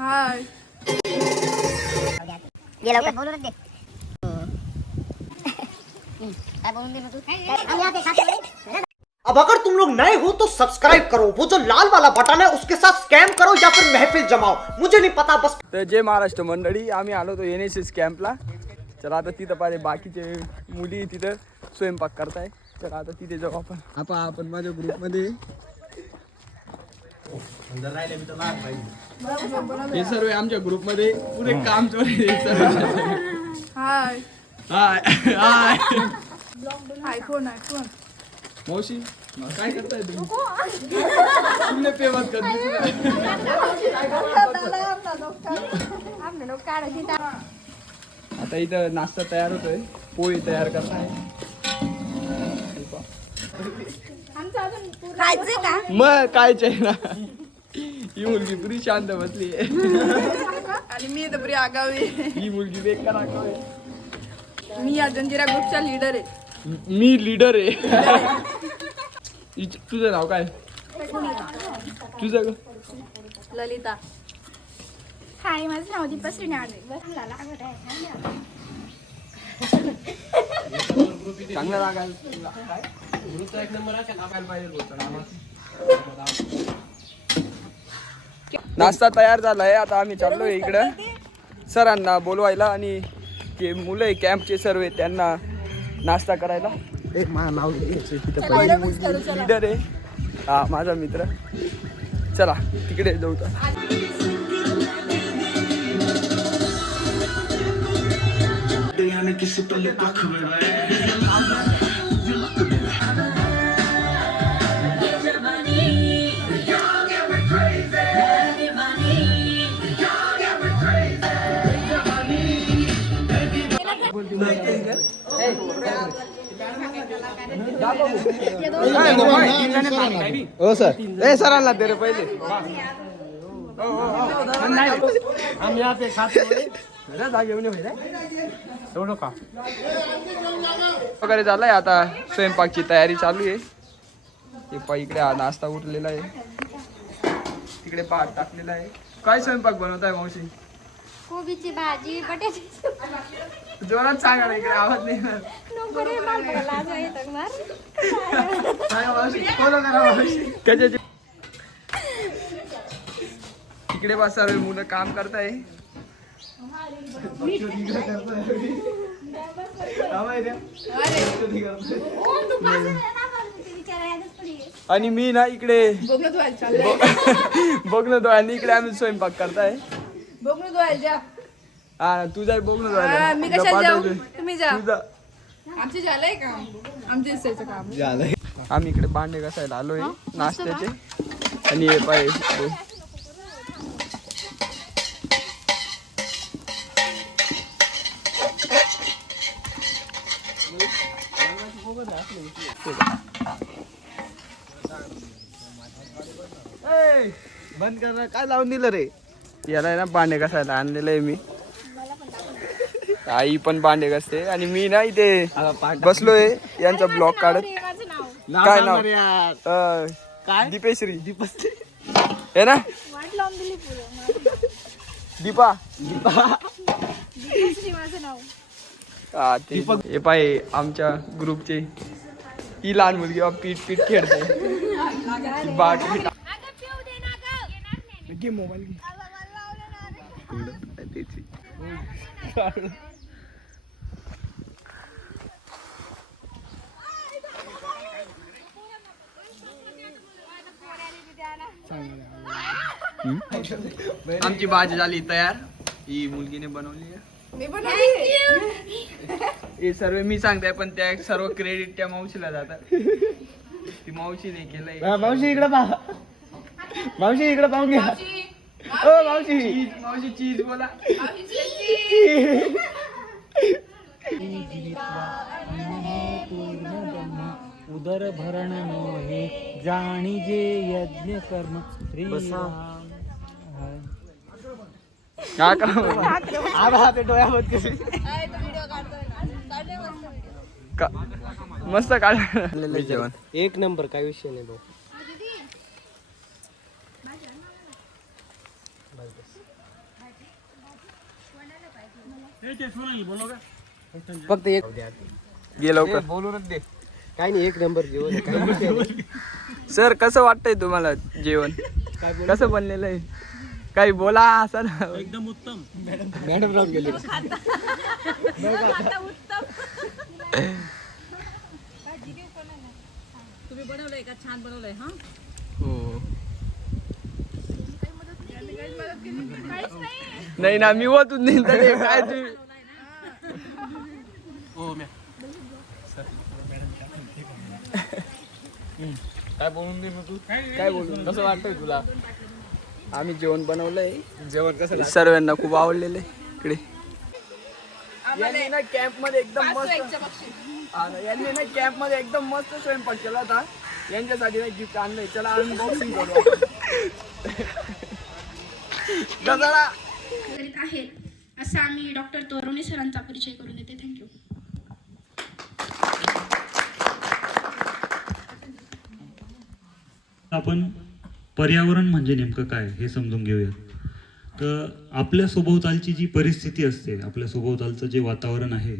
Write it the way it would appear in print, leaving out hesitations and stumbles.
हाय ये लवकर बोलून दे. काय बोलून दे ना तू. आम्ही आता खातो. अब अगर तुम लोग नए हो तो सब्सक्राइब करो, वो जो लाल वाला बटन है उसके साथ स्कैम करो या फिर महफिल जमाओ, मुझे नहीं पता बस. तर जय महाराष्ट्र मंडळी, आम्ही आलो होतो NSS कॅम्पला. चला आता तिथं पाहिजे बाकीचे मुली तिथं स्वयंपाक करताय. तर आता तिथे जाऊ आपण माझ्या ग्रुपमध्ये. हे सर्व आमच्या ग्रुपमध्ये पुरे काम हाय हाय हाय आयफोन मावशी काय करताय तुम्ही? तुमने पेमत कर आता इथं नाश्ता तयार होतोय, पोळी तयार करताय. मग काय ना ही मुलगी पुरी शांत बसली आणि मी तर पुरी आगावी. ही मुलगी बेकार आगावी. मी या जंजिरा ग्रुपचा लीडर आहे. मी लीडर आहे. तुझं नाव काय? तुझं ललिता. हाय, माझं नाव दीपश्री आडवे. चांगला लागायला एक नंबर पाहिजे. नाश्ता तयार झालाय. आता आम्ही चाललोय इकडं सरांना बोलवायला आणि जे मुलं आहे कॅम्पचे सर्व त्यांना नाश्ता करायला. एक नाव लीडर आहे हा माझा मित्र. चला तिकडे जाऊ. हो सर. ए सरांना दे रे पहिले. वगैरे झालाय. आता स्वयंपाकची तयारी चालू आहे. इकडे हा नाश्ता उरलेला आहे, तिकडे भात टाकलेला आहे. काय स्वयंपाक बनवत आहे मावशी? कोबीची भाजी, बटाट्याची. जोरात सांगा ना, इकडे आवाज नाही येणार. कशाची? तिकडे बस सर्व मुलं काम करताय. आणि मी ना इकडे बघणं तो आणि इकडे आम्ही स्वयंपाक करताय. हा तुझा बघणं. मी कशाला जाऊ? तुम्ही जा. आमचे झालंय काम. आमचे दिसायचं काम झालंय. आम्ही इकडे भांडे घासायला आलोय नाश्त्याचे. आणि हे पाहिजे बंद कर. काय लावून दिलं रे याला ना? भांडे घासायला आणलेलं आहे मी. आई पण भांडे घासते आणि मी ना इथे बसलोय यांचा ब्लॉग काढत. काय नाव? काय? दीपेश्री. हे ना दीपा. हा ते हे पाय आमच्या ग्रुपचे. ही लहान मुलगी पीठ पीठ खेळते. मोबाईल आमची भाजी झाली तयार. ही मुलगीने बनवली आहे. हे सर्व मी सांगताय पण त्या सर्व क्रेडिट त्या मावशीला जातात. ती मावशीने केलंय. मावशी इकडे पहा. मावशी इकडे पाहून घ्या. ओ मावशी. मावशी चीज बोला. उदर भरण मोहे जाणी जे यज्ञ कर्म श्री मस्त काढलं जेवण. एक नंबर, काय विषय नाही भाऊ. फक्त एक घे लवकर. बोलूनच दे. काही नाही, एक नंबर जेवण आहे. काही विषय नाही. सर कसं वाटतंय तुम्हाला जेवण कसं बनलेलं आहे? काही बोला सर. मॅडम राहून गेले. तुम्ही बनवलंय का? छान बनवलंय. हा हो. नाही ना, मी होतच नाही तर काय तुम्ही. काय बोलून दे मग तू. काय बोलू? कसं वाटतंय तुला? आम्ही जेवण बनवलंय, जेवण कसं सर्वांना खूप आवडलेलं आहे इकडे. यांनी ना कॅम्प मध्ये एकदम मस्त यांनी ना कॅम्प मध्ये एकदम मस्त स्वयंपाक केला होता. यांच्यासाठी ना गिफ्ट आणलंय. चला अनबॉक्सिंग करू. गजाला करीत आहेत असं आम्ही डॉक्टर तोरवणे सरांचा परिचय करून देते. थँक्यू. आपण पर्यावरण म्हणजे नेमकं काय हे समजून घेऊया. तर आपल्या सभोवतालची जी परिस्थिती असते, आपल्या सभोवतालचं जे वातावरण आहे